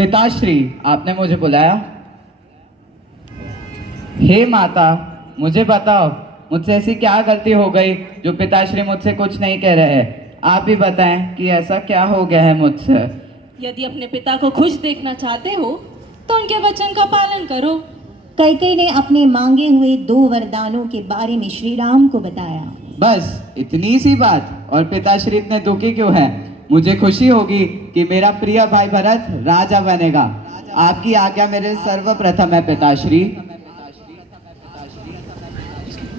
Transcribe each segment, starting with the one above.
पिताश्री, आपने मुझे बुलाया? हे माता, मुझे बताओ, मुझसे ऐसी क्या गलती हो गई जो पिताश्री मुझसे कुछ नहीं कह रहे हैं? आप ही बताएं कि ऐसा क्या हो गया है मुझसे। यदि अपने पिता को खुश देखना चाहते हो तो उनके वचन का पालन करो। कैकेयी ने अपने मांगे हुए 2 वरदानों के बारे में श्री राम को बताया। बस इतनी सी बात? और पिताश्री इतने दुखी क्यों हैं? मुझे खुशी होगी कि मेरा प्रिय भाई भरत राजा बनेगा। आपकी आज्ञा मेरे सर्वप्रथम है पिताश्री।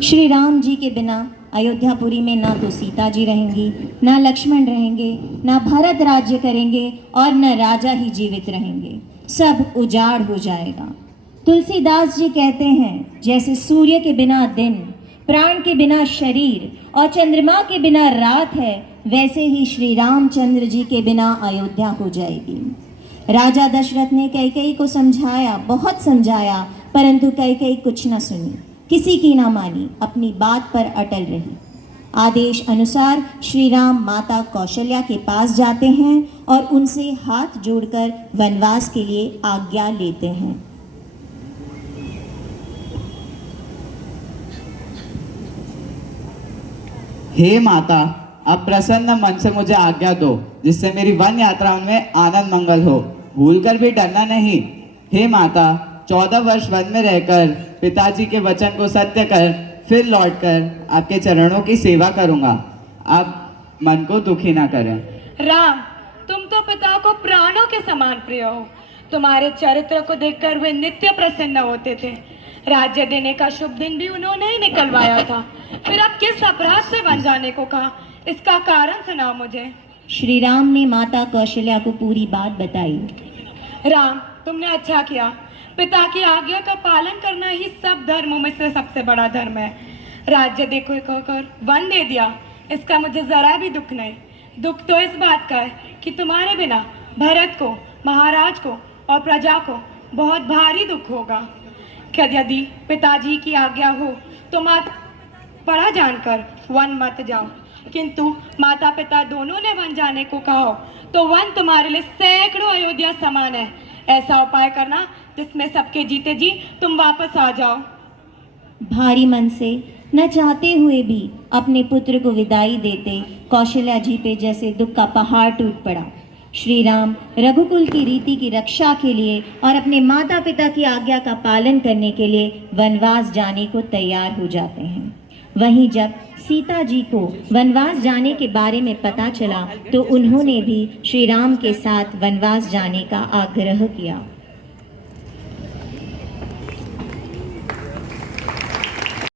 श्री राम जी के बिना अयोध्यापुरी में ना तो सीता जी रहेंगी, ना लक्ष्मण रहेंगे, ना भरत राज्य करेंगे और न राजा ही जीवित रहेंगे। सब उजाड़ हो जाएगा। तुलसीदास जी कहते हैं, जैसे सूर्य के बिना दिन, प्राण के बिना शरीर और चंद्रमा के बिना रात है, वैसे ही श्री रामचंद्र जी के बिना अयोध्या हो जाएगी। राजा दशरथ ने कैकेयी को समझाया, बहुत समझाया, परंतु कैकेयी कुछ न सुनी, किसी की ना मानी, अपनी बात पर अटल रही। आदेश अनुसार श्री राम माता कौशल्या के पास जाते हैं और उनसे हाथ जोड़कर वनवास के लिए आज्ञा लेते हैं। हे माता, आप प्रसन्न मन से मुझे आज्ञा दो, जिससे मेरी वन यात्रा में आनंद मंगल हो। भूलकर भी डरना नहीं। हे माता, 14 वर्ष वन में रहकर पिताजी के वचन को सत्य कर फिर लौटकर आपके चरणों की सेवा करूंगा। आप मन को दुखी ना करें। राम, तुम तो पिता को प्राणों के समान प्रिय हो। तुम्हारे चरित्र को देखकर वे नित्य प्रसन्न होते थे। राज्य देने का शुभ दिन भी उन्होंने ही निकलवाया था। फिर अब किस अपराध से वन जाने को कहा? इसका कारण सुनाओ मुझे। श्री राम ने माता कौशल्या को पूरी बात बताई। राम, तुमने अच्छा किया। पिता की आज्ञा का पालन करना ही सब धर्मों में से सबसे बड़ा धर्म है। राज्य देखो कहकर वन दे दिया, इसका मुझे जरा भी दुख नहीं। दुख तो इस बात का है कि तुम्हारे बिना भरत को, महाराज को और प्रजा को बहुत भारी दुख होगा। क्या यदि पिताजी की आज्ञा हो तो माता पढ़ा जानकर वन मत जाओ, किंतु माता पिता दोनों ने वन जाने को कहा हो तो वन तुम्हारे लिए सैकड़ों अयोध्या समान है। ऐसा उपाय करना जिसमें सबके जीते जी तुम वापस आ जाओ। भारी मन से न चाहते हुए भी अपने पुत्र को विदाई देते कौशल्या जी पे जैसे दुख का पहाड़ टूट पड़ा। श्री राम रघुकुल की रीति की रक्षा के लिए और अपने माता पिता की आज्ञा का पालन करने के लिए वनवास जाने को तैयार हो जाते हैं। वहीं जब सीता जी को वनवास जाने के बारे में पता चला तो उन्होंने भी श्री राम के साथ वनवास जाने का आग्रह किया।